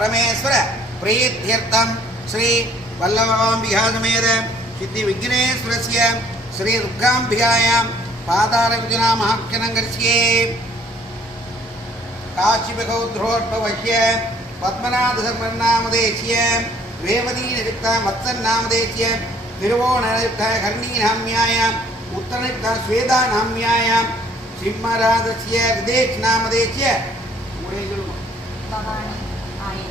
परमेश्वर प्रीत्यर्थम श्री वल्लभाम्बिका समेत सिद्धि विघ्नेश्वरस्य श्री दुर्गाम्बिकायां पादारविजना महाख्यानं करिष्ये। काशीपगौद्रोद्भवस्य पद्मनाभधर्मनामदेश्य रेवतीनिरुक्ता वत्सन्नामदेश्य तिरुवोणनिरुक्ता कर्णीनाम्यायाम् उत्तरनिरुक्ता श्वेतानाम्यायां सिंहराजस्य विदेशनामदेश्य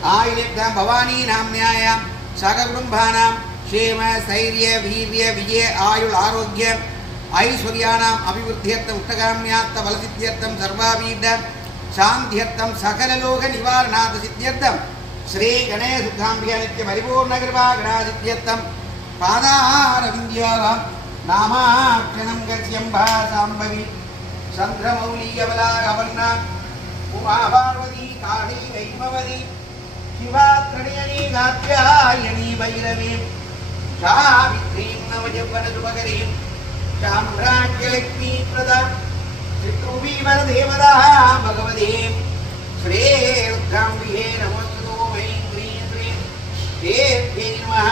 आयुर्युक्ता भवानीनाम्यायां सककुटुम्बानां क्षेम स्थैर्य वीर्य विजय आयुर् आरोग्य ऐश्वर्याणाम् अभिवृद्ध्यर्थम् उत्तकाम्यार्थ फलसिद्ध्यर्थं सर्वाभीष्ट शान्त्यर्थं सकललोकनिवारणार्थ सिद्ध्यर्थं श्री गणेश दुर्गाम्बिका नित्य परिपूर्णकृपाग्रहसिद्ध्यर्थं पादारविन्द्याः नामाक्षणं गस्यम्भा साम्भवी चन्द्रमौलीयबला गवर्णा उमा पार्वती काली वैभवती शिवा त्रणयनी कात्यायनी भैरवी सावित्रीं नवयौवनसुभकरीं साम्राज्यलक्ष्मी प्रदा चित्रुवीवरदेवता भगवतीं श्री रुद्राम्बिके नमोऽस्तु ऐं ह्रीं श्रीं देव्यै नमः।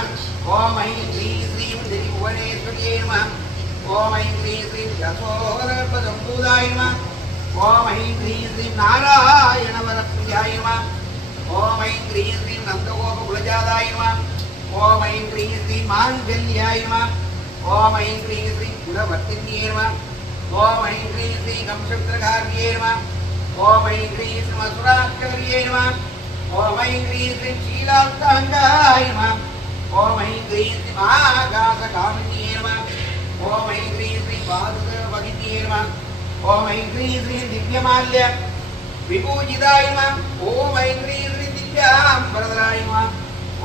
ॐ ऐं ह्रीं श्रीं त्रिभुवनेश्वर्यै नमः। ॐ ऐं ह्रीं श्रीं यशोधरपदम्बुदाय नमः। ॐ ऐं ह्रीं श्रीं नारायणवरप्रियाय नमः। ॐ ऐं ह्रीं श्रीं नन्दगोपकुलजाताय नमः। ॐ ऐं ह्रीं श्रीं माङ्गल्याय नमः। ॐ ऐं ह्रीं श्रीं कुलवर्तिन्ये नमः। ॐ ऐं ह्रीं श्रीं कंसपुत्रकार्ये नमः। ॐ ऐं ह्रीं श्रीं असुराक्षवर्ये नमः। ॐ ऐं ह्रीं श्रीं शीलात्तङ्गाय नमः। ॐ ऐं ह्रीं श्रीं आकाशकामिन्ये नमः। ॐ ऐं ह्रीं श्रीं वासुदेवभगिन्ये नमः। ॐ ऐं ह्रीं श्रीं दिव्यमाल्य विपूजिताय नमः। ॐ ऐं ह्रीं श्रीं दिव्याम्बरधराय नमः।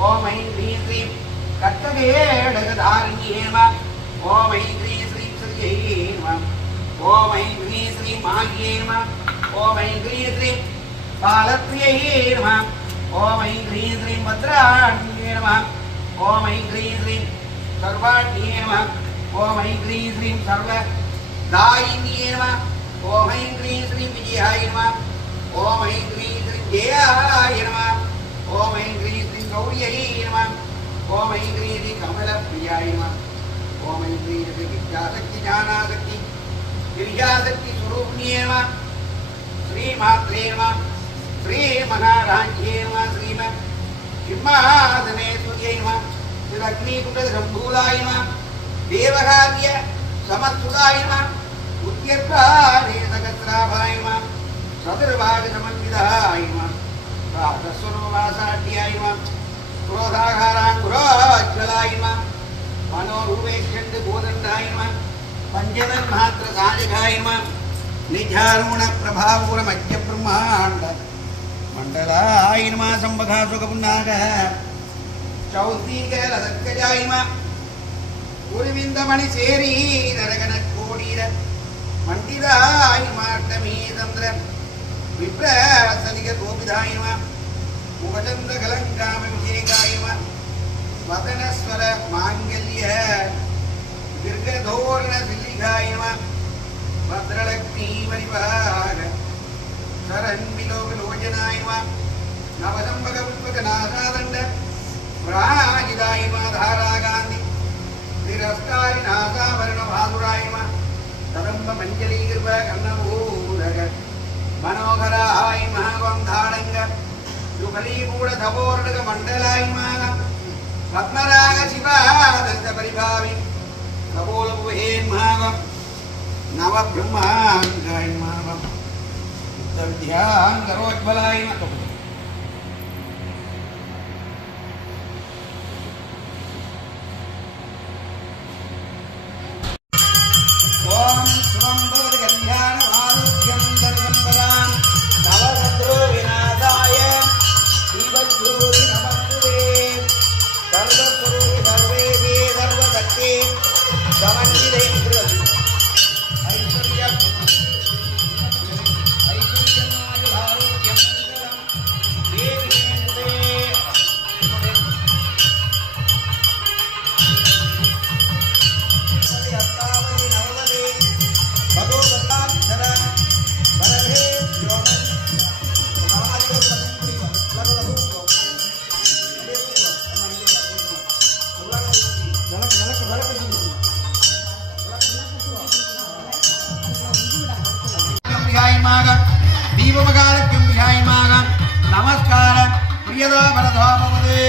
ॐ ऐं ह्रीं श्रीं कट्टकेडगधारिण्ये नमः। ॐ ऐं ह्रीं श्रीं श्रियै नमः। ॐ ऐं ह्रीं श्रीं माह्ये नमः। ॐ ऐं ह्रीं श्रीं बालप्रियै नमः। ॐ ऐं ह्रीं श्रीं भद्राण्ये नमः। ॐ ऐं ह्रीं श्रीं सर्वाण्ये नमः। ॐ ऐं ह्रीं श्रीं सर्वदायिन्ये नमः। ॐ ऐं ह्रीं श्रीं विजयाय नमः। ॐ ऐं ह्रीं श्रीं जयाय नमः। ॐ ऐं ह्रीं श्रीं गौर्यै नमः। ॐ ऐं ह्रीं श्रीं कमलप्रियाय नमः। ॐ ऐं ह्रीं श्रीं विद्याशक्ति ज्ञानाशक्ति गिरिजाशक्ति स्वरूपिण्ये नमः। श्रीमात्रे नमः। श्रीमहाराज्ये नमः। श्रीमन् सिंहासनेश्वर्यै नमः। श्रीलक्ष्मीकुटशम्भूताय नमः। देवकार्य समस्तुताय नमः। उद्यर्काले सहस्राभाय नमः। सदर्भागसमन्विताय नमः। राधस्वरोवासाढ्याय नमः। क्रोधाकाराङ्कुरोज्ज्वलाय नमः। मनोरूपेक्षण्ड गोदण्डाय नमः। पञ्चतन्मात्रसाधिकाय नमः। निजारूणप्रभापूरमध्यब्रह्माण्ड मण्डलाय नमः। सम्बघासुखपुन्नागः चौतीकलसर्कजाय नमः। गुरुविन्दमणिसेरीरगणकोडीर मण्डिताय नमः। अष्टमीतन्त्र विप्रसलिगगोपिताय नमः। मुखचन्द्रकलङ्कामविषेकाय नमः। वदनस्वर माङ्गल्य दीर्घधोरणशिल्लिकाय नमः। भद्रलक्ष्मीपरिवार शरन्विलोकलोचनाय नमः। नवदम्बकपुष्पकनासादण्ड व्राजिताय नमः। धारागान्धि तिरस्कारिनासाभरणभासुराय नमः। कदम्बमञ्जलीकृप कर्णभूरग मनोहराय नमः। वंधाडङ्ग युगलीगूढधवोर्णकमण्डलाय नमः। पद्मराग शिवादन्तपरिभावि कपोलभुहे नमः। नवब्रह्माङ्गाय नमः। उत्तरविद्याङ्गरोज्ज्वलाय नमः। ॐ शुभं भवति कल्याणमारोग्यं धनसम्पदां नवभद्रो विनाशाय श्रीवज्रोति नमस्ते। सर्वस्वरूपि सर्वेशे सर्वशक्ते समन्विते ऐश्वर्यमायुरारोग्यं विहायमागं दीपमकालक्यं विहायमागं नमस्कार प्रियदा भरदा भवते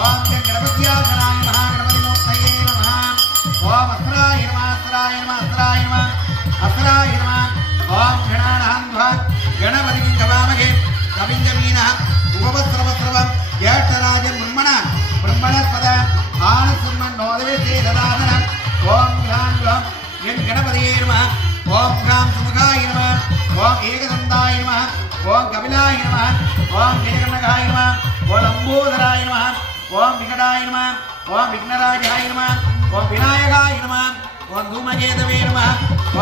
ओम गणपत्यासनाय नमः गणपतिमूर्तये नमः ओम अस्राय नमः अस्राय नमः अस्राय नमः अस्राय नमः ओम गणानान्ध्वा गणपतिं गवामहे कविञ्जमीनः उपवस्त्रवस्त्रवं ज्येष्ठराजं ब्रह्मणस्पद आनसुन्मन्नोदवेते ददादनं ओम ह्रां यं गणपतये नमः ओम ह्रां सुमुखाय नमः ओम एकदन्ताय नमः ओम कपिलाय नमः ओम जयकर्णकाय नमः ओम लंबोदराय नमः ओम विकटाय नमः ओम विघ्नराजाय नमः ओम विनायकाय नमः ओम धूमकेतवे नमः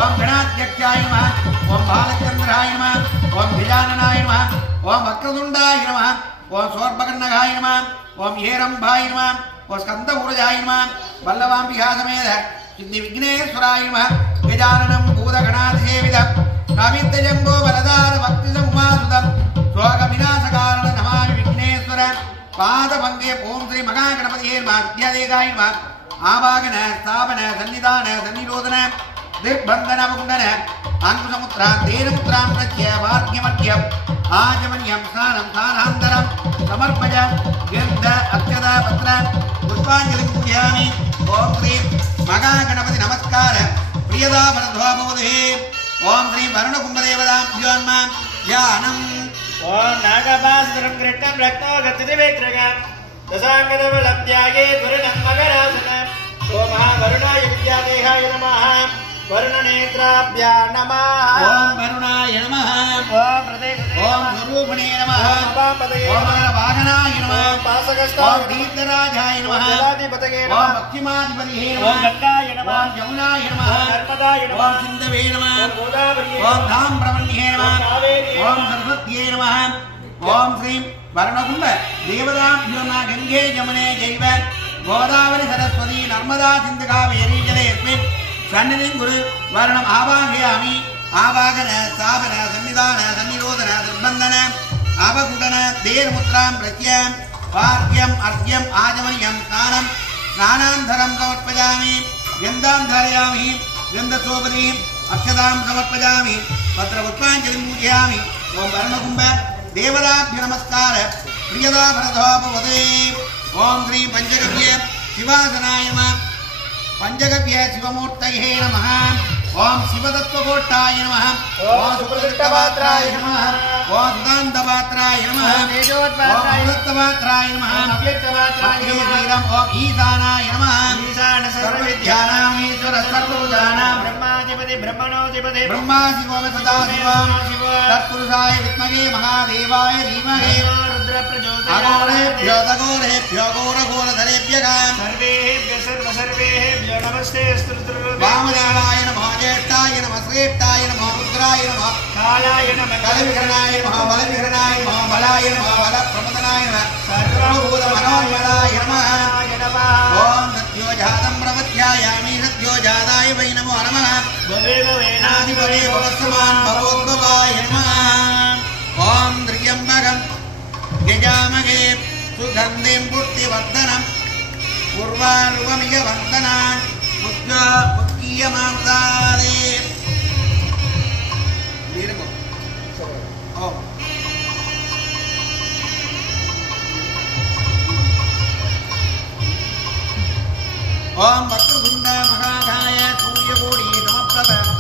ओम गणाध्यक्षाय नमः ओम बालचंद्राय नमः ओम गजाननाय नमः ओम वक्रतुंडाय नमः ओम सोर्पकर्णकाय नमः ओम हेरंभाय नमः ओम स्कंदपूर्जाय नमः वल्लभाम्बिका समेत सिद्धि विघ्नेश्वराय नमः गजाननं भूतगणाधिसेवितं कामित्यजम्बो बलदार भक्तिसमुमासुतं शोकविनाशकारण नमामि विघ्नेश्वर पादपङ्के ओम श्री महागणपतये नमः अध्यादेकाय नमः आवागन स्थापन सन्निधान सन्निरोधन दिग्बन्धन मुकुन्दन अंकुशमुद्रा तेनमुद्रां प्रत्य वाक्यमध्यम् आचमन्यं स्नानं स्नानान्तरं समर्पय गन्ध अक्षता पत्र पुष्पाञ्जलिं पूजयामि ओम श्री महागणपति नमस्कार प्रियदा भरद्वा भवते ओम श्री वरुणकुम्भदेवताभ्यो नमः ध्यानम् ओम नागपासुरं कृष्णं रक्तो गतिविक्रगं दशांगदबलं त्यागे दुर्नं मकरासनं सोमः वरुणाय विद्यादेहाय नमः वरुणनेत्राभ्या नमः ओम वरुणाय नमः ओम प्रदेशदेव ओम स्वरूपिणे नमः उमापतये ओम वाहनाय नमः ओम पासकस्थाय ओम दीप्तराजाय नमः जलाधिपतये ओम नमः भक्तिमाधिपतये ओम नमः गंगाय नमः ओम यमुनाय नमः ओम नर्मदाय ओम नमः सिन्धवे नमः ओम गोदावरी ओम धाम्रवण्ये नमः ओम कावेरी ओम सरस्वत्यै नमः ओम श्रीं वरुणकुम्भ देवताभ्यो नमः गंगे यमुने जैव गोदावरी सरस्वती नर्मदा सिन्धु कावेरी जलेऽस्मिन् सन्निधिं गुरु वर्णम् आवाहयामि आवागन स्थापन सन्निधान सन्निरोधन दुर्बन्धन अवकुटन देर्मुद्रां प्रत्य पार्घ्यम् अर्घ्यम् आचमनीयं स्नानं स्नानान्तरं समर्पयामि गन्धां धारयामि गन्धसोपरीम् अक्षतां समर्पयामि पत्रपुष्पाञ्जलिं पूजयामि ओम वर्णकुम्भ देवताभ्यो नमस्कार प्रियदा भरदा भवते ओम श्री पंचगव्य शिवासनाय नमः पंचगव्य शिवमूर्तये नमः ओम शिवतत्त्वकोट्टाय नमः ओम सुप्रदत्तपात्राय नमः ओम सुदान्तपात्राय नमः ओम सुदत्तपात्राय नमः अव्यक्तपात्राय नमः ओम ईशानाय नमः ईशान सर्वविद्यानां ईश्वर सर्वभूतानां ब्रह्माधिपति ब्रह्मणोधिपति ब्रह्मा शिवो सदाशिवं तत्पुरुषाय विद्महे महादेवाय धीमहि रुद्र प्रचोदयात् घोरेभ्यो घोरघोरधरेभ्यः सर्वेभ्यः सर्वेभ्यो नमस्ते स्तुति वामदेवाय नमः ज्येष्ठाय नमः श्रेष्ठाय नमः रुद्राय नमः कालाय नमः कलविहरणाय नमः बलविहरणाय नमः बलाय नमः बलप्रमदनाय नमः सर्वभूतमनोन्मदाय नमः ओम सत्यो जातं प्रवध्यायामि सत्यो जाताय वै नमो नमः भवेव नादिभवे भवस्मान् भवोद्भवाय नमः ओम त्र्यम्बकं यजामहे सुगन्धिं पुष्टिवर्धनम् उर्वारुकमिह वन्दनान् मुक्तीयमांसाले ओम वक्रतुण्ड महाकाय सूर्यकोटि समप्रभ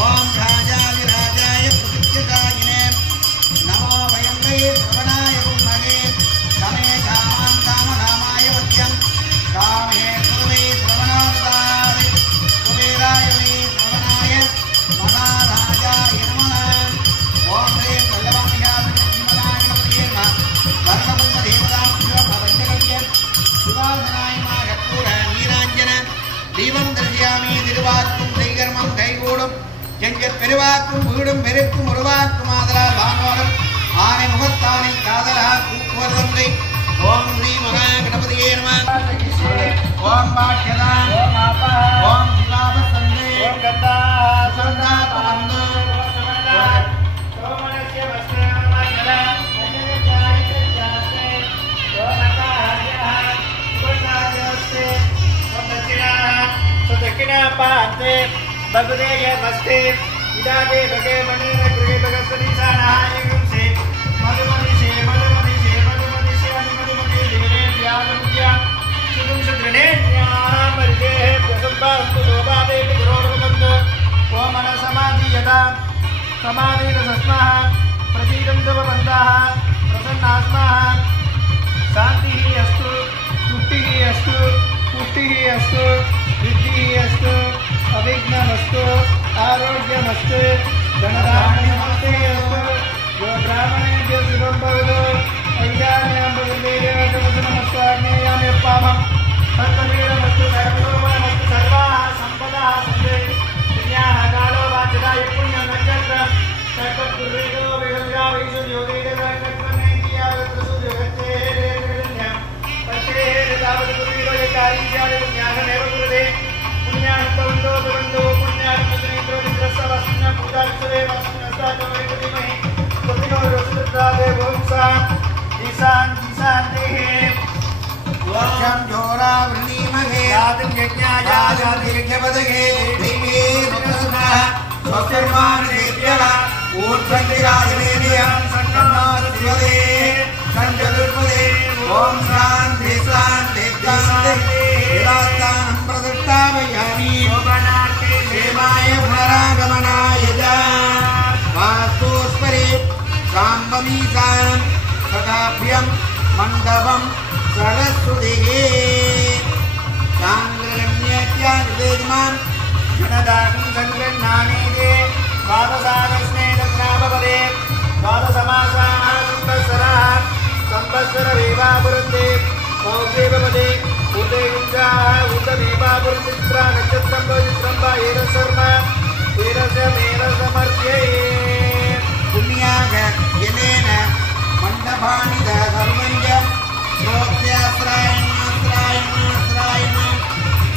ओम राजाधिराजाय प्रकृत्यकाजिने नमो वयं वै श्रवणाय गुरुमहे कामे कामां कामकामाय वद्यं कामे सर्वे श्रवणावतारे कुबेराय वै श्रवणाय எங்கள் பெருவாக்கும் வீடும் பெருக்கும் உருவாக்கும் ஆதலால் வானோரம் ஆனை முகத்தானை காதலா கூப்புவதங்கை ஓம் ஸ்ரீ மகா கணபதியே நம ஓம் பாட்யதா ஓம் சிவாபசந்தே ஓம் கந்தா சுகந்தா பவந்து சோமனஸ்ய வஸ்த்ரமங்கல அஞ்சலிஜாயித்யாஸ்தே சோமகாஹ்யः சுபநாதஸ்தே ஓம் தட்சிணா பாந்தே பகுதேய மஸ்தே இதாதே பகே மனேர கிருகே பகஸ்வதி சானாயகம் சே மதுமதிஷே மதுமதிஷே மதுமதிஷே மதுமதி தேவே வியாகமுத்யா சுதும் சுத்ரணேன்யாம் மரிதே பிரசம்பாஸ்து சோபாதே குரோர்வமந்த ஓமன சமாதியதா சமாதிரசஸ்மः பிரதீதம் தவபந்தாः பிரசன்னாஸ்மः शान्तिः अस्तु तुष्टिः अस्तु पुष्टिः अस्तु वृद्धिः अस्तु अविघ्नमस्तु आरोग्यमस्तु धनधान्यमस्ते अस्तु यो ब्राह्मणेभ्यो शुभं भवतु ऐशान्यां भगवद्गीतामस्वाग्नेयां यप्पामं तत्तमेवमस्तु सर्वलोभमस्तु सर्वाः सम्पदाः सन्ते पुण्याः कालो वाचदा पुण्यं नक्षत्रं तत्तद्गुरुवेदो वेदव्या वर्षं जोरा वृणीमहे यादं यज्ञायादिर्घ्यपदगे देवे नमस्कारः स्वस्तिर्मानसेभ्यः ऊर्ध्वन्दिराजनेभ्यः सन्नास्तिवदे सञ्जलुर्पदे ॐ शान्ति शान्ति शान्ति वेदास्तानं प्रतिष्ठापयामि क्षेमाय पुनरागमनाय च वास्तुस्परे साम्बमीसां सदाभ्यं मण्डपं सरस्वतीः चान्द्रगण्यत्यादिवेदमान् गणदानं सङ्गृह्णानेदे द्वादशादस्मे दक्षिणापदे द्वादशमासाः संवत्सराः संवत्सरमेवापुरन्ते मौग्रीवपदे उदयुञ्जाः उदमेवापुरन्तित्रा नक्षत्रं चित्रं वा एतत्सर्व एतस्यमेतसमर्प्यै पुण्याग जनेन मण्डपानि सर्वञ्च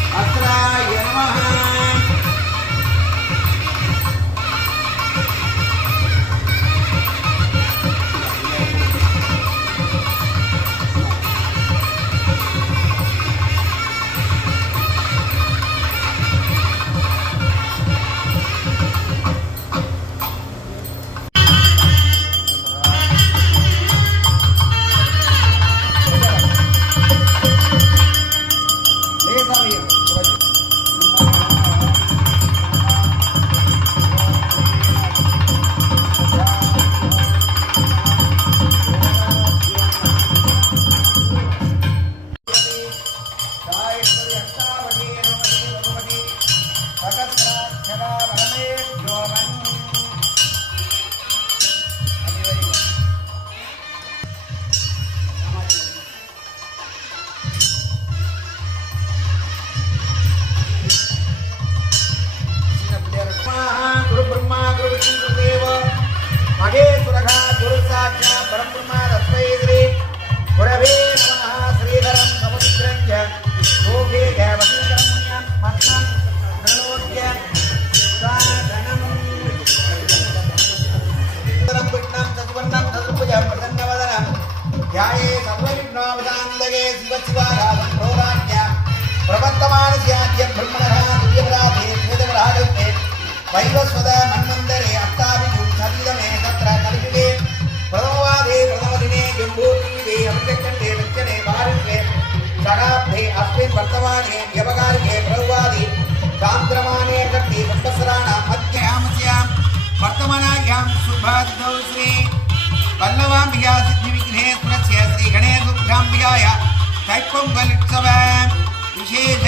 अस्राय नमः ध्याये सर्वविघ्नोपशान्तये शिवशिवाराधं भोगाज्ञा प्रवर्तमानस्याद्य ब्रह्मणः दिव्यपराधे वेदपराधे वैवस्वत मन्वन्तरे अष्टाभिषु सविदमे तत्र कलियुगे प्रथमवादे प्रथमदिने जम्बूद्वीपे अमृतखण्डे दक्षिणे भारते शताब्दे अस्मिन् वर्तमाने व्यवहारिके प्रभुवादि सान्द्रमाने कट्टि संवत्सराणां मध्यामस्यां वर्तमानायां शुभदौ श्री पल्लवाम्बिका सिद्धिविघ्नेश्वरस्य श्री गणेशोत्सवाय तैप्पोङ्गलोत्सव विशेष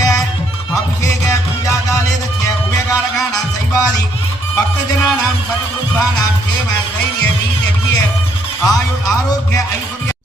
अभिषेक पूजाकाले तस्य उभयकारकाणां सैवादि भक्तजनानां सकलकुटुम्बानां क्षेम स्थैर्य वीर्य विजय आयु आरोग्य ऐश्वर्य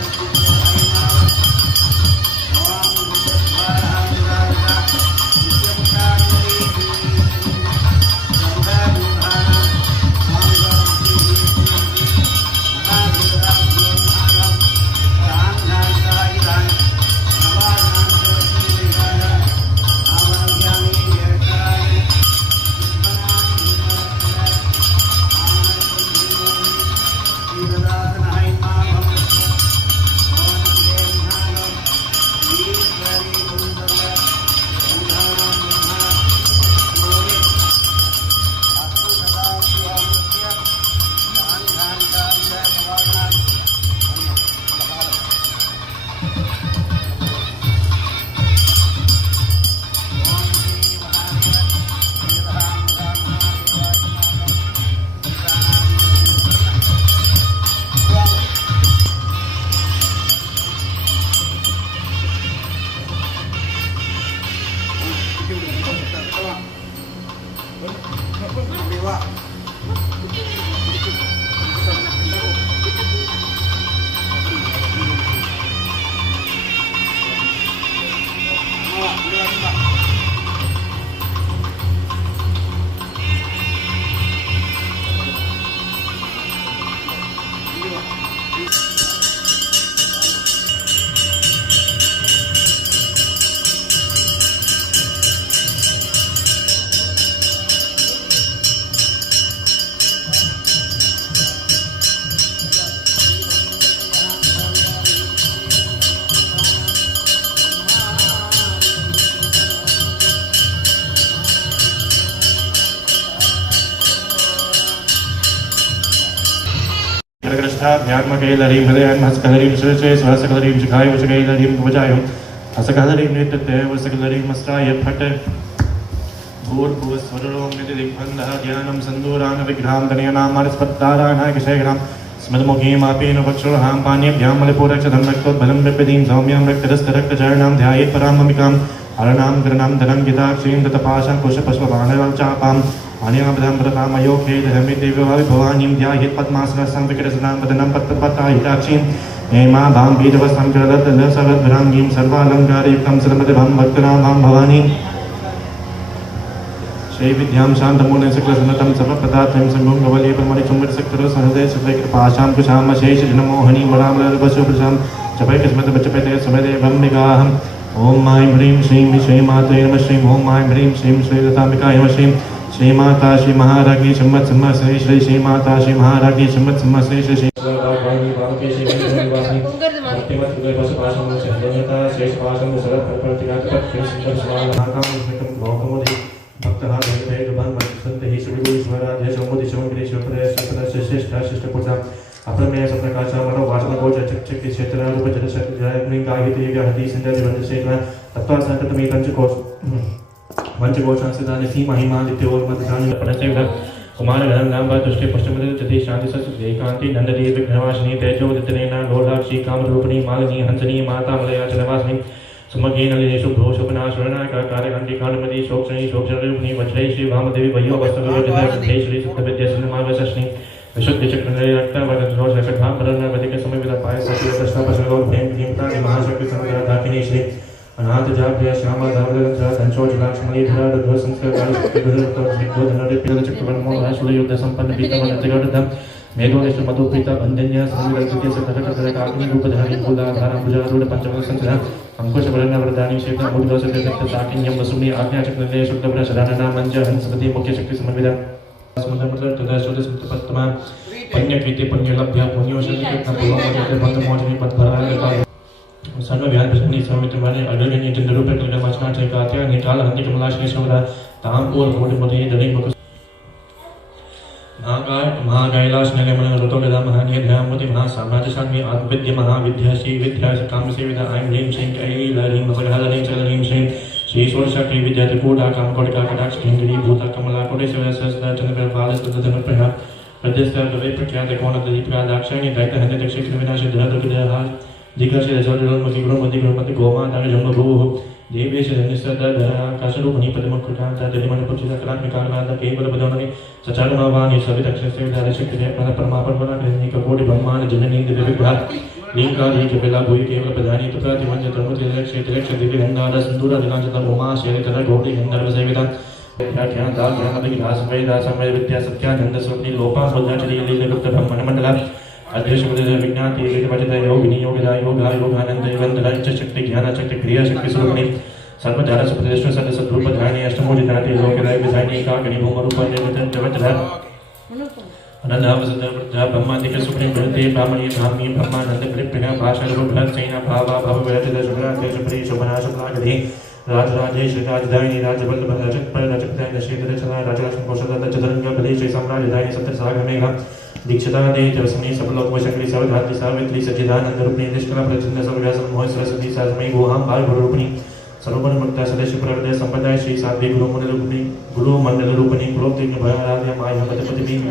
व्यात्मकैलरीं हृदयान् हसकलरीं शिरसे स्वहसकलरीं शिखाय वशकैलरीं कवचाय हसकलरीं नृत्यते वसकलरीं मस्त्राय फट् भूर्भुवस्वरों निधिदिग्बन्धः ध्यानं सन्दूरान् विग्रहां दनयनामरस्पत्ताराणायकशेखरां स्मृतमुखीमापेन वक्षुरहां पानीभ्यां मलिपूरक्षधं रक्तोद्बलं विपदीं सौम्यां रक्तरस्तरक्तचरणां ध्यायेत् पराममिकां हरणां गृणां धनं गिताक्षीं दत्तपाशां कुशपुष्पबाणं चापाम् अनियामदं प्रतामयो खेदहमिदेवावि भवानीं ध्यायेत् पद्मासनस्थं विकटसनां वदनं पत्तपत्ताहिताक्षीं हेमा भां बीजवस्तं जलदलसरद्भ्राङ्गीं सर्वालङ्कारयुक्तं सरमदभं भक्तनाभां भवानीं श्रीविद्यां शान्तमूलं सकलसन्नतं सर्वप्रदात्मं सङ्गुङ्गवलीपमणिचुम्बटसक्तरसहृदय सुभैकृपाशां कुशामशेषजनमोहनीं वरामलवशुभृशां चपैकस्मतपचपते समदेवम्बिकाहम् ॐ मां ह्रीं श्रीं श्रीमात्रे नमः श्रीं ॐ मां ह्रीं श्रीं श्रीलताम्बिकाय नमः श्रीं श्रीमाता श्री महाराज्ञी सम्मत सम्मत श्री श्री श्रीमाता श्री महाराज्ञी सम्मत सम्मत श्री श्री श्री अपरमेय सप्रकाशा मनो वासना को चक्षक क्षेत्र रूप जल शक्ति जय गायत्री गहति संजय बंद शेखर तत्व संकट में पंचकोश पंचकोशांसिदानि सी महिमा दित्योर मध्यानि पणसेव कुमार गणनाम दृष्टि पश्चिम चति शांति सत्य एकांति नंददेव विघ्नवासिनी तेजो दितनेना लोलाक्षी कामरूपिणी मालिनी हंसनी माता मलया चलवासिनी सुमगेन लेशु भ्रोशुपना शरणाका कार्यकांति कांडमति शोक्षणी शोक्षरूपिणी वज्रै श्री वामदेवी वयो वस्तुविद्या श्री सुखविद्या सिन्धमावशस्नी विशुद्ध चक्र रक्त वदन रोष कथा परन वदिक समय विदा पाय सत्य दर्शन पशुगो प्रेम भीमता महाशक्ति संग्रह दाकिनी श्री अनाथ जाप्य श्यामा धावदंत्र संचोज लक्ष्मणी धर ध्व संस्कार गाली गुरुतो सिद्धो धनरे पिल चक्रवन मोह शुल युद्ध संपन्न पीतम नतगडधम मेघोनिष्ठ मधुप्रीता बंधन्य संविदा कृत्य से तरक तरक अग्नि रूप धारी फूलाधार भुजारूढ़ पंचम संचरण अंकुश वरण वरदानी शेखर मूर्धो से दत्त साकिन्यम वसुमि आज्ञा चक्र शुद्ध ब्रह्म शरणा मंज हंसपति मुख्य शक्ति समविदा स्मृतमृत तदा शुद्ध संतपत्तमा पुण्यकृते पुण्यलभ्य पुण्योशनिकृत पूर्वमोचते बंधमोचने पद्भराय सर्व व्यान प्रसन्नि समितमाने अडगनि चंद्रूप कलना वाचना चैकात्या निकाल हंति कमलाशनि शोभा ताम और कोटि मोदे दनि मुख महाकैलाश नगमन ऋतो गदा महानीय ध्यामति महासाम्राज्यशान्ति आत्मविद्या महाविद्या श्री विद्या काम से विदा ऐं ह्रीं श्रीं ऐं मसगहलनीं चलनीं श्रीं श्री षोडशक्ति विद्या त्रिकूटा कामकोटिका कटाक्ष ढिंगरी भूता कमला कोटेश्वर सहस्र चंद्र बाल सुदर्शन प्रभा प्रत्यस्तर गवे प्रख्यात कोण दीपिका दाक्षायणी दैत्य हन्य दक्षिण विनाश धर दुर्गदहा दिग्गज रजल मति गुरु मति गुरुमति गोमा दान जन्म भूः देवेश निस्सद काशरूपणी पद्मकुटा दलिमन पुचिता कलात्मिकानाद केवल बदननि सचारुणावानि सवित अक्षरस्य विधान शक्ति प्रण परमापरवना ग्रहणी ककोटि ब्रह्मांड जननी दिव्य विग्रह लिंगादि केवला भूय केवल प्रधानी तथा तिमंज तनुति लक्ष्य दिव्य गंगाध सिंदूर दिलांजत उमा शैलतर गौरी गंधर्व सेविता ध्यान दाल ध्यान लगी दास वै दासमय विद्या सत्यानंद स्वप्नि लोपा बुद्धाचर्य लीलगुप्त ब्रह्मण मंडला अध्यक्ष विज्ञाति विजय योग विनियोग योग योगानंद वंदन शक्ति ज्ञान शक्ति क्रिया शक्ति स्वरूपणी सर्वधारा सुप्रदेश सद सद्रूप धारणी अष्टमूर्ति धारती लोकदाय विधानी का गणि भूम रूप निर्मित जगतधर अनंताव सदा ब्रह्मादिक सुप्रीम प्रति ब्राह्मणी ब्राह्मी ब्रह्मानंद कृप्रिया भाषा रूप सेना भावा भव विरचित शुभ्रा देश प्रिय शोभना शुक्लागधि राजराजेश राजधानी राजवल्लभ रजत पर रजतदाय दशेंद्र चला राजलक्ष्मी कौशल चतुरंग प्रदेश सम्राट दायनी सत्य सागर मेघ दीक्षिता देव तवसनी सबलोक वशंकरी सवधात्री सावित्री सच्चिदानंद रूपिणी निष्कला प्रचंड सर्वव्यास मोह सरस्वती साधमयी गोहां बाल गुरु रूपिणी सर्वगुण मुक्ता सदस्य प्रवृत्ति संपदाय श्री साध्वी गुरु मंडल रूपिणी प्रोक्तिज्ञ भयाराध्य माया पतिपति भीम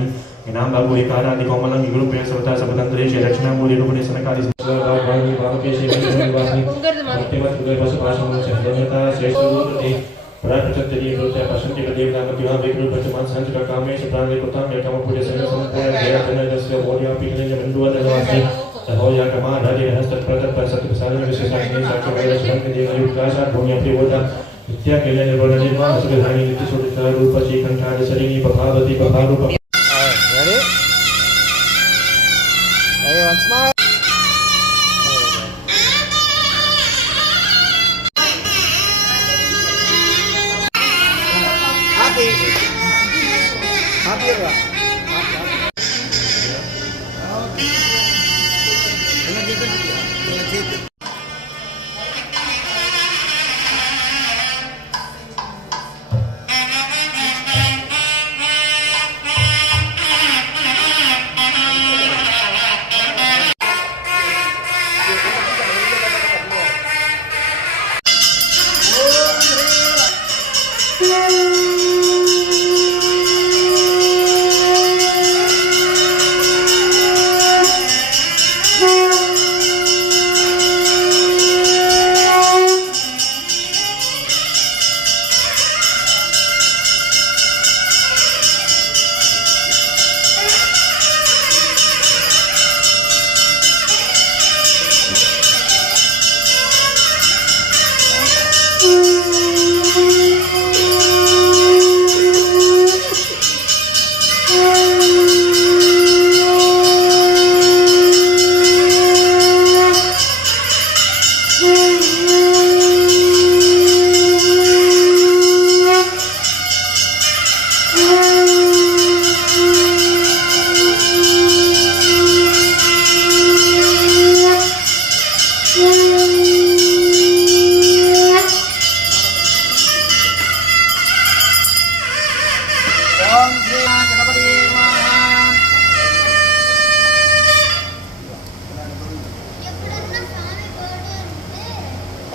इनाम बाबू एकारादि कोमलं गुरु प्रिय सवता सबतंत्रे श्री दक्षिणा मूर्ति रूपिणी सनकादि बालकेशी निवासिनी भक्तिमत उदय पशु भाषण चंद्रता श्रेष्ठ रूप प्राकृतत्तरी भूते पशन्ति देवतामतिवा विकृपचमान संचका कामेश प्राणे कुतां यकमपुरे संसंपूर्ण जयतनजस्य बोध्यापि निजमन्दुवदवासि सहोया कमा राजे हस्तप्रदत्त सत्प्रसारण विशेषाग्नि साक्ष्य वैरशंक देवयुक्ताशा भूम्यपि वोदा नित्या केले निर्वणनिर्मा असुधानि नित्यशोभिता रूप श्रीकंठादि सरिणी पभावति पभारूप Ready? Everyone smile.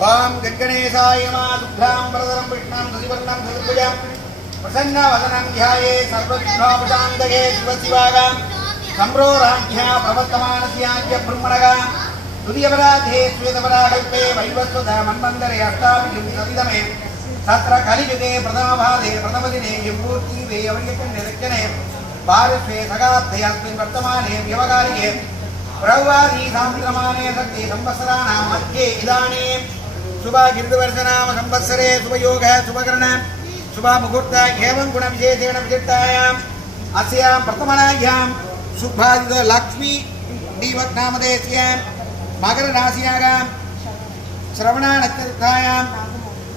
ओम गणगणेशाय नमः शुभ्रां वरदं विष्णुं शशिवर्णं चतुर्भुजं प्रसन्नवदनं ध्याये सर्वविघ्नोपशान्तये शिवशिवागां सम्प्रोराज्ञा प्रवर्तमानस्याद्य ब्रह्मणगां तुदियपराधे श्वेतपराकल्पे वैवस्वत मन्वन्तरे अष्टाभिशतमे सत्र कलियुगे प्रथमभागे प्रथमदिने यम्मूर्तिवे अवयकन्यदक्षणे पार्श्वे सगाब्धे अस्मिन् वर्तमाने व्यवहारिके प्रवादी साम्प्रमाणे सत्ये संवत्सराणां मध्ये इदानीं शुभगिरिवर्षनाम संवत्सरे शुभयोगः शुभकर्ण शुभमुहूर्त एवं गुणविशेषेण विशिष्टायाम् अस्यां प्रथमनायां शुभादित लक्ष्मी दीवनामदेस्यां मकरराश्यां श्रवणनक्षत्रायां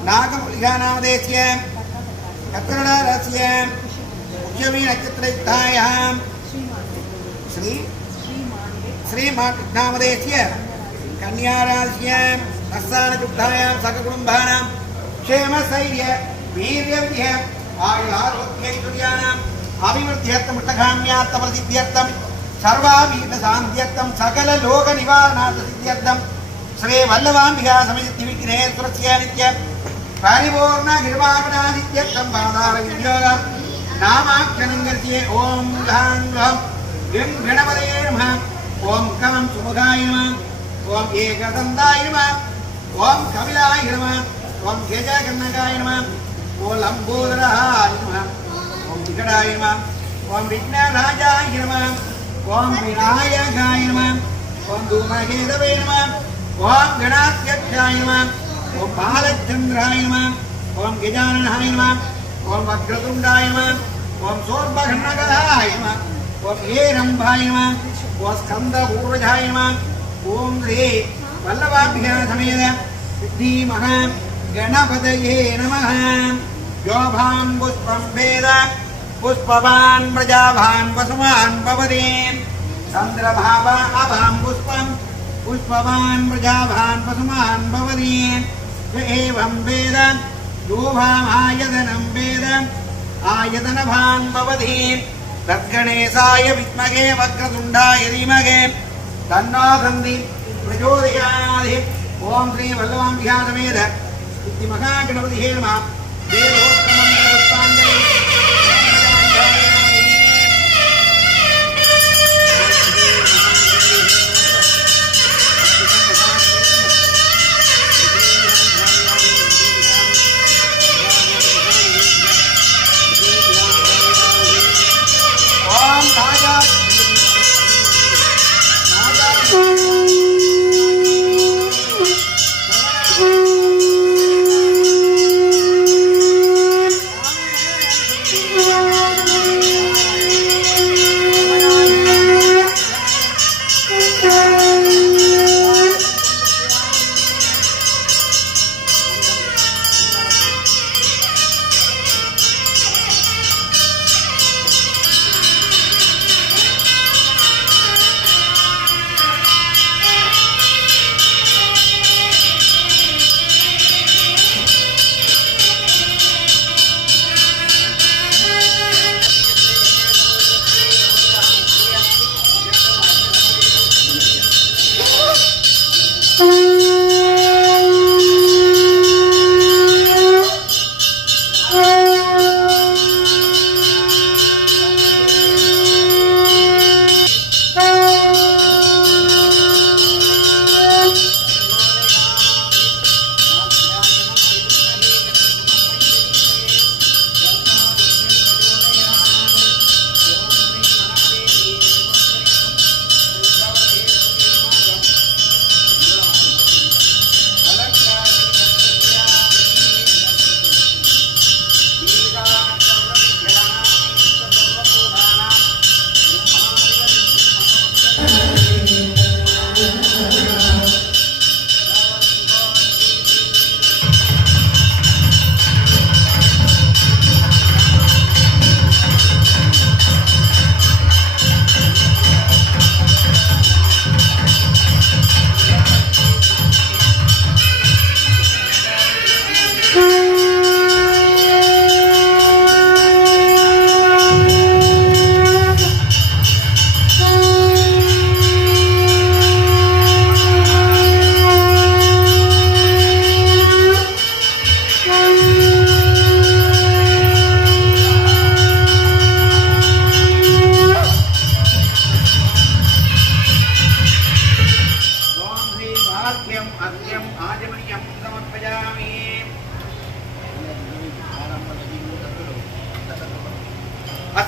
नागमूलिकानामदेस्यां कर्कटराश्यां उद्यमी नक्षत्रयुक्तायां श्रीमान्नामदेस्य कन्याराश्यां हस्तानयुक्तायां सककुटुम्बानां क्षेमस्थैर्य वीर्यविद्य आयुरारोग्यैश्वर्याणाम् अभिवृद्ध्यर्थमृतकाम्यार्थप्रसिद्ध्यर्थं सर्वाभीष्टशान्त्यर्थं सकललोकनिवारणार्थसिद्ध्यर्थं श्रीवल्लभाम्बिका समितिविघ्नेश्वरस्य नित्य परिपूर्णनिर्वापणादित्यर्थं पादारविनियोगं नामाक्षरं गर्जे ॐ घां घं गं गणपते नमः ओम कमं सुमुखाय नमः ओम एकदन्ताय नमः ओम कपिलाय नमः ओम गजकर्णकाय नमः ओम लंबोदराय नमः ओम विकटाय नमः ओम विघ्नराजाय नमः ओम विनायकाय नमः ओम धूमकेतवे नमः ओम गणाध्यक्षाय नमः ओम बालचन्द्राय नमः ओम गजाननाय नमः ओम वक्रतुण्डाय नमः ओम सोर्पघण्णकाय नमः ओम हेरम्भाय नमः ओम स्कंदपूर्वजाय नमः ओम श्री वल्लभाभ्या समेत सिद्धि महा गणपतये नमः योभां पुष्पं वेद पुष्पवान् प्रजावान् वसुमान् भवति चन्द्रभावा अभां पुष्पं पुष्पवान् प्रजावान् वसुमान् भवति य एवं वेद योभामायतनं वेद आयतनभान् भवति तद्गणेशाय विद्महे वक्रतुण्डाय धीमहि तन्नो दन्ति प्रचोदयात् ओम श्री वल्लभाम्बिका समेत सिद्धि महागणपतये नमः देवोत्तममङ्गलपुष्पाञ्जलि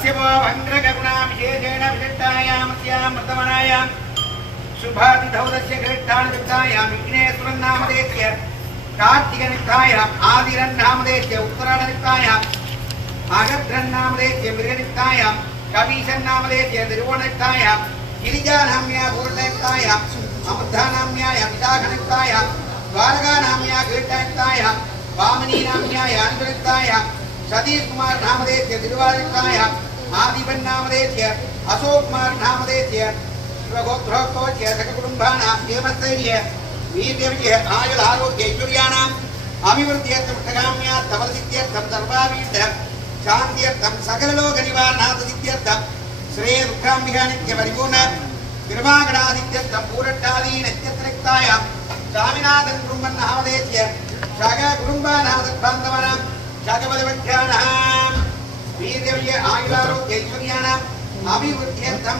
अस्य वो वङ्ग्रकरुणा विशेषेण विशिष्टायामस्यां वर्तमानायां शुभादिधौतस्य घट्टानयुक्तायां विघ्नेश्वरन्नामधेयस्य कार्तिकनिक्तायाम् आदिरन्नामधेयस्य उत्तरायणनिक्तायाम् आगभ्रन्नामधेयस्य मृगनिक्तायां कवीशन्नामधेयस्य तिरुवोणनिक्तायां गिरिजानाम्या पूर्णनिक्तायाम् अमृतानाम्यायां विशाखनिक्तायां द्वारकानाम्या घट्टानिक्तायां वामनीनाम्याय अनुनिक्तायां सतीश कुमार नामधेयस्य तिरुवानिक्तायां आदिपन्नामधेयस्य अशोक कुमार नामधेयस्य शिवगोत्रोक्तोच्य सककुटुम्बानां क्षेमस्थैर्य वीर्यविजय आयुरारोग्य ऐश्वर्याणाम् अभिवृद्ध्यर्थं सकाम्यार्थमसिद्ध्यर्थं सर्वाभीष्ट शान्त्यर्थं सकललोकनिवारणार्थसिद्ध्यर्थं श्रेयदुःखाम्बिका नित्यपरिपूर्ण कृपागणादित्यर्थं पूरट्टादी नक्षत्रनिक्तायां स्वामिनाथन कुटुम्बनामधेयस्य सककुटुम्बानां शाकपदवध्यानां वीर्यविजय आयुरारोग्य ऐश्वर्याणाम् अभिवृद्ध्यर्थं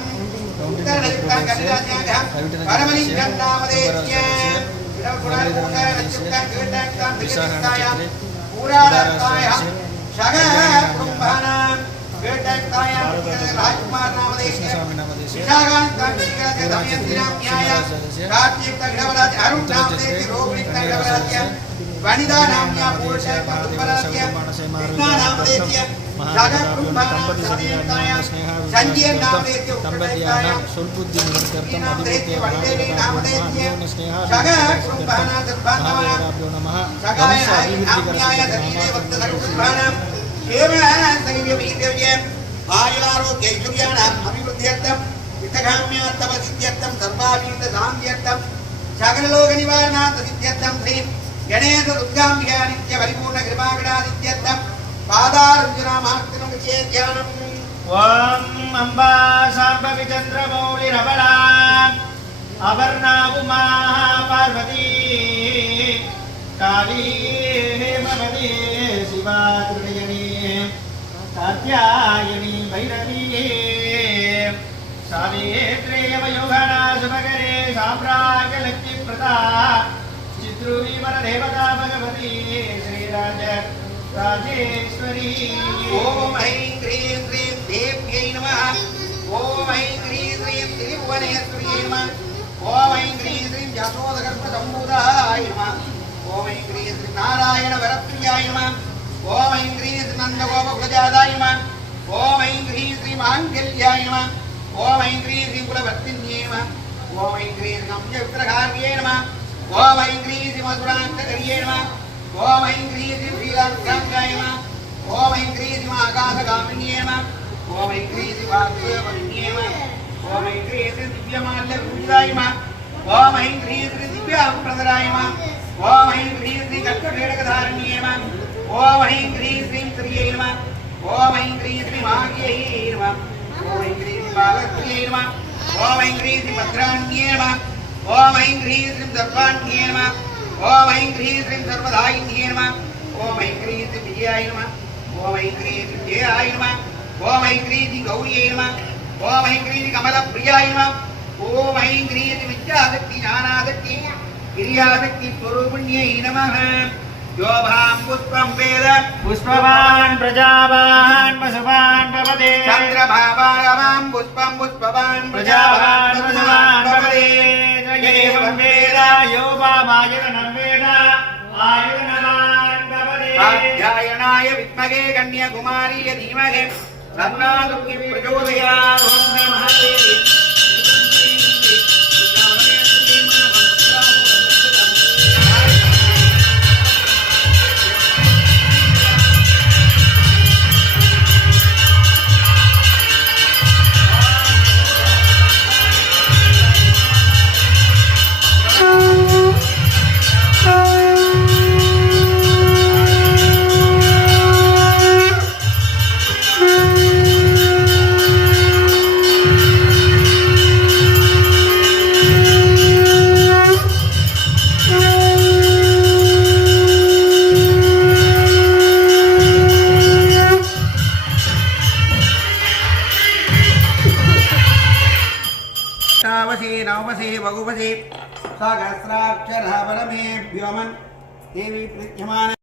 उत्तरनिक्तां कलिराज्ञाः परमलिङ्गं नामधेयस्य विशाखां पुराणां शककुटुम्बानां वेटक्तायां राजकुमार नामधेयस्य विशाखां दमयन्तीनाम्याय कार्तिकगणवराज अरुण नामधेयस्य रोहिणीगणवराज्य वनिता नाम्या पुरुषः कुटुम्बराज्य कृष्णा नामधेयस्य शककुटुम्बानां संजय नामधेयस्य उत्तरनिक्तायां सुलबुद्धि निरन्तरम् अभिवृद्धि वैदेवी नामधेयस्य शककुटुम्बानां सद्बान्धवानां सकाय नाम्याय धनीरे वत्सकुटुम्बानां क्षेम स्थैर्य वीर्यविजय आयुरारोग्य ऐश्वर्याणाम् अभिवृद्ध्यर्थं वित्तकाम्यार्थमसिद्ध्यर्थं सर्वाभीष्ट शान्त्यर्थं सकललोकनिवारणार्थसिद्ध्यर्थं श्री गणेश दुर्गाम्बिका नित्य परिपूर्ण कृपागणादित्यर्थं पादारञ्जनामार्तिनं विचेध्यानम् ओम अंबा शांभवी चंद्रमौलिरबला अवर्णा उमा पार्वती काली हेमवती शिवा त्रिनयनी कात्यायनी भैरवी सावित्री वयोगणा शुभकरे साम्राज्यलक्ष्मी प्रदा चित्रूरी वरदेवता भगवती श्रीराज राजेश्वरी ओम ऐं ह्रीं श्रीं देव्यै नमः ओम ऐं ह्रीं श्रीं त्रिभुवनेश्वर्यै नमः ओम ऐं ह्रीं श्रीं यशोदगर्भसम्भूताय नमः ओम ऐं ह्रीं श्रीं नारायणवरप्रियाय नमः ओम ऐं ह्रीं श्रीं नन्दगोपकुलजाताय नमः ओम ऐं ह्रीं श्रीं माङ्गल्याय नमः ओम ऐं ह्रीं श्रीं कुलवर्तिन्यै नमः ओम ऐं ह्रीं श्रीं अम्बुजविग्रहार्यै नमः ओम ऐं ह्रीं श्रीं मधुरान्तकर्यै नमः ओम ऐं ह्रीं श्रीं श्रीलाङ्काङ्गाय नमः ओम ऐं ह्रीं श्रीं आकाशगामिन्यै नमः ओम ऐं ह्रीं श्रीं वासुदेववन्यै नमः ओम ऐं ह्रीं श्रीं दिव्यमाल्यविभूषिताय नमः ओम ऐं ह्रीं श्रीं दिव्याम्प्रदराय नमः ओम ऐं ह्रीं श्रीं कट्टखेडकधारिण्यै नमः ओम ऐं ह्रीं श्रीं श्रियै नमः ओम ऐं ह्रीं श्रीं माह्यै नमः ओम ऐं ह्रीं श्रीं बालप्रियै नमः ओम ऐं ह्रीं श्रीं भद्राण्यै नमः ओम ऐं ह्रीं श्रीं सर्वाण्यै नमः ओम ऐं ह्रीं श्रीं सर्वदायिन्यै नमः ओम ऐं ह्रीं श्रीं विजयाय नमः ओम ऐं ह्रीं श्रीं जयाय नमः ओम ऐं ह्रीं श्रीं गौर्यै नमः ओम ऐं ह्रीं श्रीं कमलप्रियाय नमः ओम ऐं ह्रीं श्रीं विद्याशक्ति ज्ञानाशक्ति गिरियाशक्ति स्वरूपिण्यै नमः यो भां पुष्पं वेद पुष्पवान् प्रजावान् पशुवान् भवते चन्द्रभावां पुष्पं पुष्पवान् प्रजावान् पशुवान् भवते एवं वेद यो वामायतनं वेद आयतनवान् भवते कात्यायनाय विद्महे कन्याकुमारी धीमहि तन्नो दुर्गी प्रचोदयात् ओम नमः देवी नवमसे बहुवसे सहस्राक्षरः परमेभ्यो मन् देवी प्रत्यमान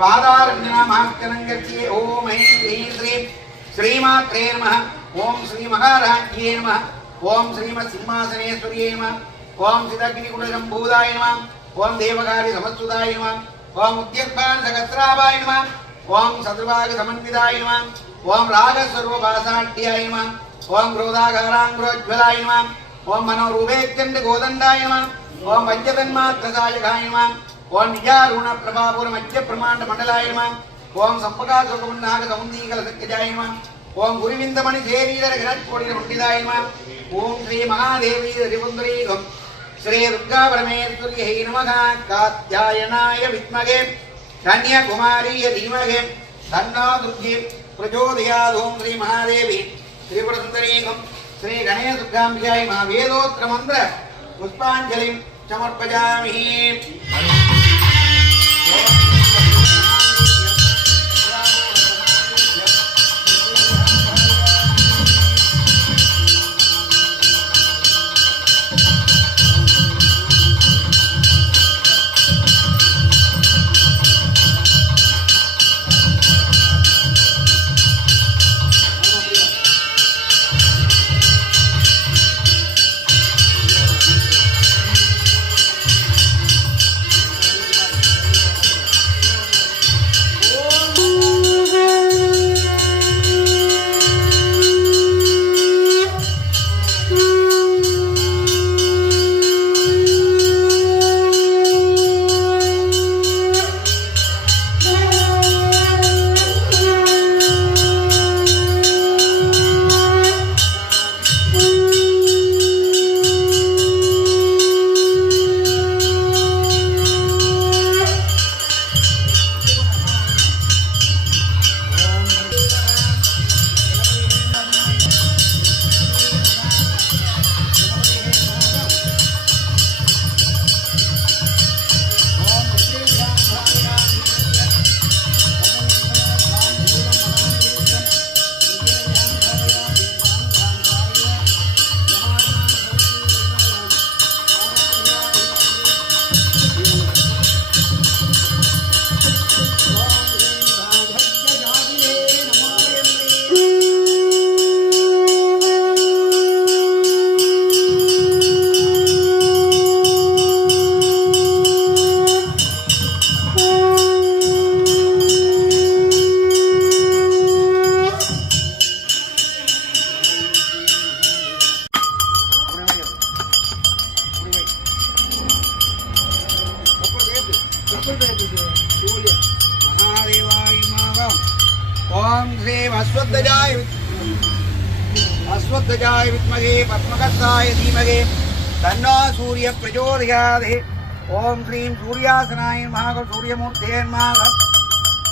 वादारण्यनामास्करङ्गर्च्ये ॐ ऐं ह्रीं श्रीं श्रीमात्रे नमः ॐ श्री महाराज्ये नमः ॐ श्रीमत्सिंहासनेश्वर्यै नमः ॐ सिद्धग्निकुलशम्भूताय नमः ॐ देवकार्यसमस्तुताय नमः ॐ उद्यत्पानसहस्राभाय नमः ॐ शत्रुभागसमन्विताय नमः ॐ रागस्वरूपभासाढ्याय नमः ॐ क्रोधाकाराङ्ग्रोज्ज्वलाय नमः ॐ मनोरूपेत्यण्डगोदण्डाय नमः ॐ पञ्चतन्मात्रसायकाय नमः ॐ निजारुण प्रभापुरमध्य प्रमाण मंडलाय नमः ॐ संपकासुकमुन्नाग समुन्दीकलसक्यजाय नमः ॐ गुरुविन्दमणि सेरीधर गणकोटिर मुण्डिताय नमः ॐ श्री महादेवी हरिपुन्द्रीगं श्री दुर्गा परमेश्वर्यै नमः कात्यायनाय विद्महे कन्याकुमारीय धीमहि तन्नो दुर्गे प्रचोदयात् ॐ श्री महादेवी त्रिपुरसुन्दरीगं श्री गणेश दुर्गाम्बिकाय नमः वेदोत्तर मंत्र पुष्पाञ्जलिं समर्पयामि। ஓம் ஸ்ரீம் அஸ்வத்வஜாய வித்மகே பத்மகர்த்தாய தீமகே தன்னோ சூரிய பிரச்சோதயாதே. ஓம் ஸ்ரீம் சூர்யாசனாய நமः சூரியமூர்த்தே நமः.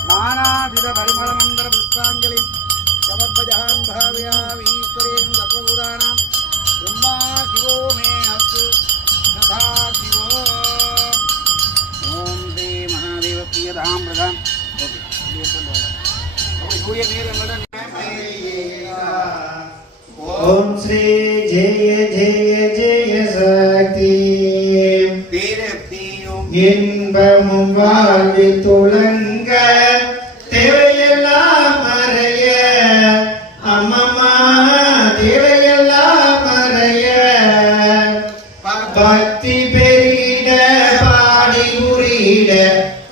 நானாவித பரிமளமந்திர புஷ்பாஞ்சலி சமர்ப்பயாமி பாவயாமி ஈஸ்வரேण சர்வபூதானாம் பிரம்மா சிவோ மே அஸ்து ததா சிவோ. ஓம் ஸ்ரீ மகாதேவ பிரியதாம் பிரதாம். சூரிய நீர் ஓம் ஸ்ரீ ஜெய ஜெய ஜெய சக்தி இன்பமும் வாழ்வில் துளங்க தேவையெல்லாம் மறைய அம்மம்மா தேவையெல்லாம் மறைய பக்தி பெரிட பாடி உரிட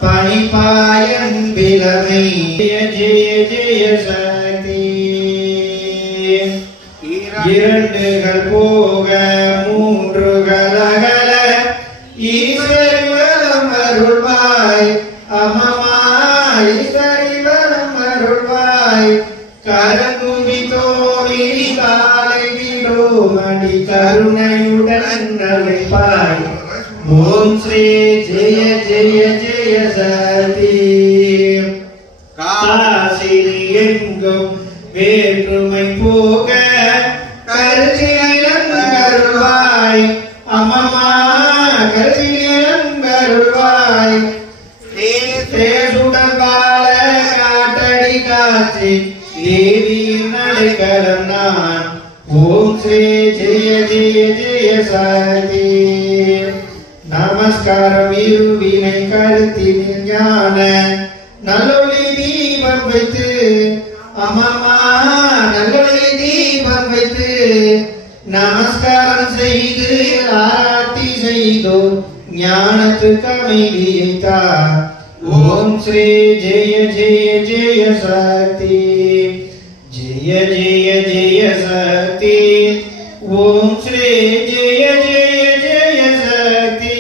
பணிப்பாயன் விலமை ஜெய ஜெய ஜெய சக்தி. இரண்டுகள் போக மூன்றுகள் அகல ஈஸ்வரி வரம் அருள்வாய் அம்மம்மா ஈஸ்வரி வரம் அருள்வாய். கரங்குவி தோழி காலை விடோமடி கருணையுடன் அழைப்பாய். ஓம் ஸ்ரீ ஜெய ஜெய ஜெய சக்தி. காசினி எங்கும் வேற்றுமை போக கருவாய் அம்மம்மா கருவாய். தேசுடன் வாழ காட்டடி காட்சி தேவியின் நடைக்கலம் நான். ஓம் ஸ்ரீ ஜெய ஜெய ஜெய சக்தி. நமஸ்காரம் இருவினை கருத்தில் ஞான நல்லொளி தீபம் வைத்து அம்மம்மா நல்லொளி தீபம் வைத்து நமஸ்காரம் செய்து ஆராத்தி செய்தோ ஞானத்துக்கு அமைதியைத்தா. ஓம் ஸ்ரீ ஜெய ஜெய ஜெய சக்தி ஜெய ஜெய ஜெய சக்தி. ஓம் ஸ்ரீ ஜெய ஜெய ஜெய சக்தி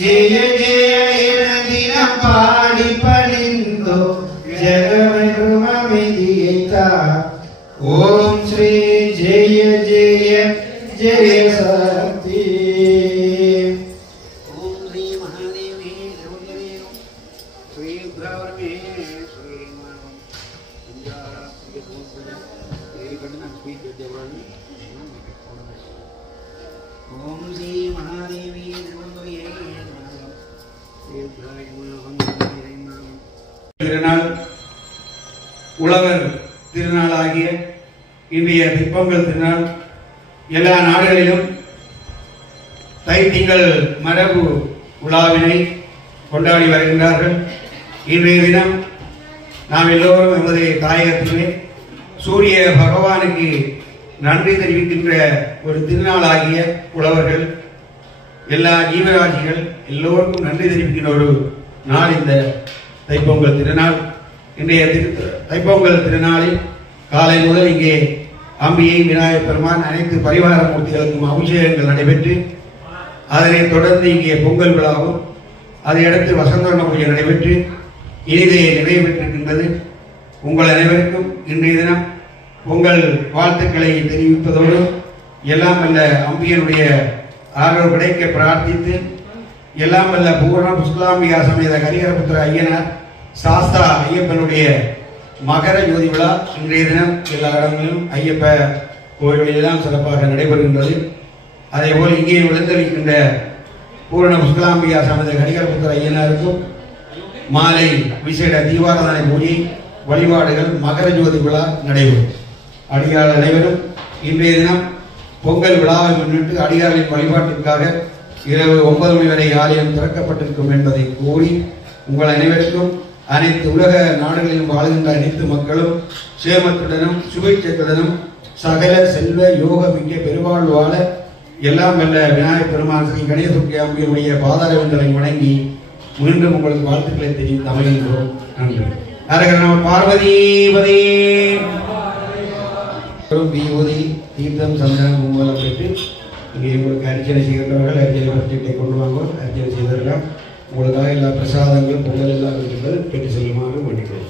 ஜெய ஜெய என தினம் பாடி பணிந்தோ ஜெகமென்றும் அமைதியைத்தா. ஓம் ஸ்ரீ ஜெய ஜெய ஜெய சக்தி. ஓம் ஸ்ரீ மகாதேவி ஸ்ரீ பிரவரமே ஸ்ரீ ஓம் ஸ்ரீ மகாதேவி திருநாள் உழவர் திருநாளாகிய இன்றைய திப்பொங்கல் திருநாள் எல்லா நாடுகளிலும் தைத்திங்கள் மரபு உலாவினை கொண்டாடி வருகின்றார்கள். இன்றைய தினம் நாம் எல்லோரும் எமது தாயகத்திலே சூரிய பகவானுக்கு நன்றி தெரிவிக்கின்ற ஒரு திருநாளாகிய உழவர்கள் எல்லா ஜீவராசிகள் எல்லோருக்கும் நன்றி தெரிவிக்கின்ற ஒரு நாள் இந்த தைப்பொங்கல் திருநாள். இன்றைய தைப்பொங்கல் திருநாளில் காலை முதல் இங்கே அம்பிகை விநாயகர் பெருமான் அனைத்து பரிவார மூர்த்திகளுக்கும் அபிஷேகங்கள் நடைபெற்று அதனைத் தொடர்ந்து இங்கே பொங்கல் விழாவும் அதையடுத்து வசந்தோரண பூஜை நடைபெற்று இனிதே நிறைவு பெற்றிருக்கின்றது. உங்கள் அனைவருக்கும் இன்றைய தினம் பொங்கல் வாழ்த்துக்களை தெரிவிப்பதோடு எல்லாம் வல்ல அம்பியனுடைய ஆதரவு கிடைக்க பிரார்த்தித்து எல்லாம் வல்ல பூர்ண புஷ்கலாம்பிகா சமேத ஹரிஹரபுத்திர ஐயனார் சாஸ்தா ஐயப்பனுடைய மகர ஜோதி விழா இன்றைய தினம் எல்லா இடங்களிலும் ஐயப்ப கோயில்களெல்லாம் சிறப்பாக நடைபெறுகின்றது. அதேபோல் இங்கே விழுந்தளிக்கின்ற பூரண புஷ்கலாம்பிகா சமேத ஹரிஹரபுத்திர ஐயனாருக்கும் மாலை விசேட தீபாராதனை பூஜை வழிபாடுகள் மகர ஜோதி விழா நடைபெறும். அடியார் அனைவரும் இன்றைய தினம் பொங்கல் விழாவை முன்னிட்டு அடியாரின் வழிபாட்டிற்காக இரவு 9 மணி வரை ஆலயம் திறக்கப்பட்டிருக்கும் என்பதை கூறி உங்கள் அனைவருக்கும் அனைத்து உலக நாடுகளிலும் வாழ்கின்ற அனைத்து மக்களும் சேமத்துடனும் சுபிட்சத்துடனும் சகல செல்வ யோக மிக்க பெருவாழ் வாழ எல்லாம் வல்ல விநாயகர் பெருமான் ஸ்ரீ கணேச அம்பியனுடைய பாதார வென்றலை வணங்கி மீண்டும் உங்களுக்கு வாழ்த்துக்களை தெரிவித்து அமைகின்றோம். நன்றி. அரகர நம பார்வதீபதே. விபூதி தீர்த்தம் சந்தனம் குங்குமம் பெற்று இங்கே உங்களுக்கு அர்ச்சனை செய்கின்றவர்கள் அர்ச்சனை பட்ஜெட்டை கொண்டு வாங்க. அர்ச்சனை செய்தவர்கள் உங்களுக்காக எல்லா பிரசாதங்களும் பொங்கல் எல்லாம் இருக்கின்றது பெற்று செல்லுமாறு வேண்டிக்கிறோம்.